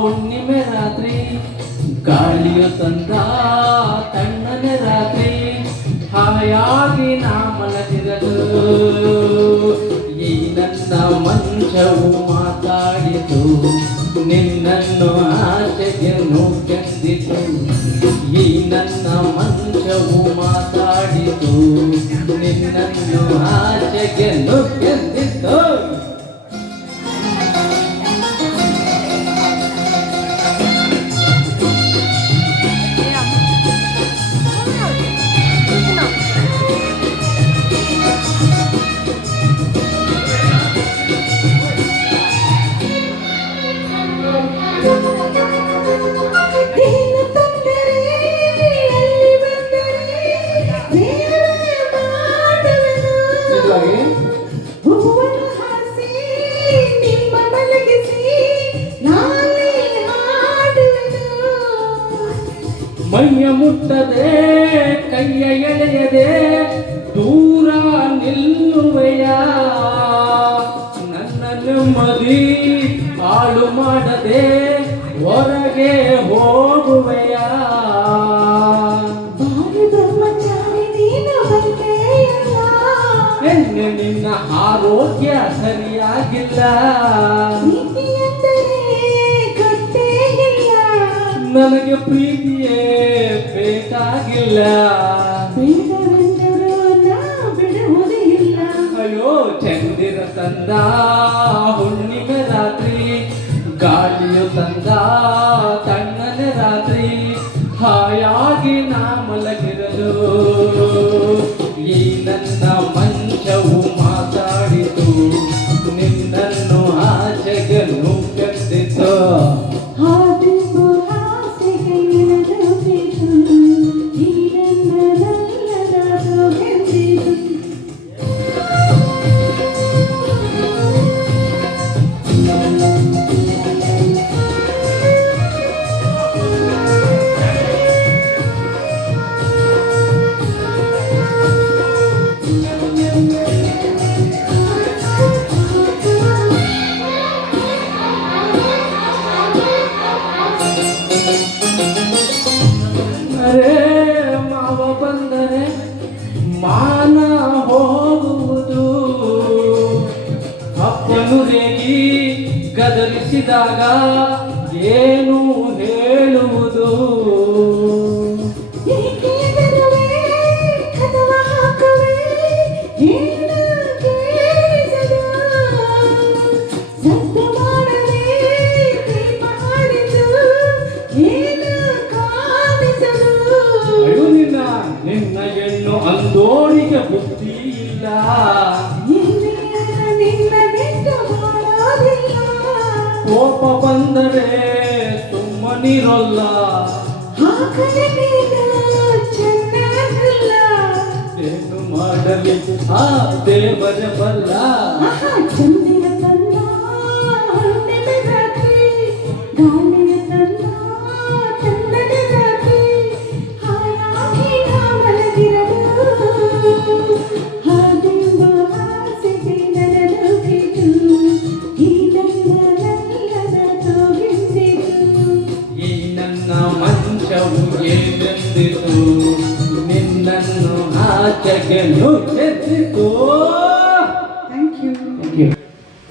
ಹುಣ್ಣಿಮೆ ರಾತ್ರಿ ಗಾಳಿಯು ತಂದ ತಣ್ಣನೆ ರಾತ್ರಿ ಹಾಯಾಗಿ ನಾ ಮಲಗಿರಲು ಈ ನನ್ನ ಮಂಚವು ಮಾತಾಡಿತು ನಿನ್ನನ್ನು ಆಚೆಗೆ ನೂಕೆಂದಿತು ಈ ನನ್ನ ಮಂಚವು ಮಾತಾಡಿತು ನಿನ್ನನ್ನು ಆಚೆಗೆ ನೂಕೆಂದಿತು ಮೈಯ ಮುಟ್ಟದೆ ಕೈಯ ಎಳೆಯದೆ ದೂರ ನಿಲ್ಲುವೆಯ ನನ್ನ ನೆಮ್ಮದಿ ಹಾಳು ಮಾಡದೆ ಹೊರಗೆ ಹೋಗುವೆಯ ಹೆಣ್ಣು ನಿನ್ನ ಆರೋಗ್ಯ ಸರಿಯಾಗಿಲ್ಲ ನನಗೆ ಪ್ರೀತಿಯೇ ಬೇಕಾಗಿಲ್ಲ ಅಯ್ಯೋ ಚಂದಿರ ತಂದ ಹುಣ್ಣಿಮೆ ರಾತ್ರಿ ಗಾಳಿಯು ತಂದ ತಣ್ಣನೆ ರಾತ್ರಿ ಹಾಯಾಗಿ ನಾ ಮಲಗಿರಲು ಈ ನನ್ನ ಮಂಚವು ಮಾತಾಡಿತು ನಿನ್ನನ್ನು ಆಚೆಗೆ ನೂಕೆಂದಿತು ಮಾವ ಬಂದರೆ ಮಾನ ಹೋಗುವುದು ಅಪ್ಪನು ರೇಗಿ ಗದರಿಸಿದಾಗ ಏನು ಹೇಳುವುದು ನಿನ್ನ ಹೆಣ್ಣು ಅಂದೋಳಿಗೆ ಬುದ್ಧಿ ಇಲ್ಲ ಕೋಪ ಬಂದರೆ ಸುಮ್ಮನಿರಲ್ಲ ಏನು ಮಾಡಲಿ ಆ ದೇವರ ಬಲ್ಲ ಮಂಚವು ಏನೆಂದಿತು ನಿನ್ನನ್ನು ಆಚೆಗೆ ನೂಕೆಂದಿತು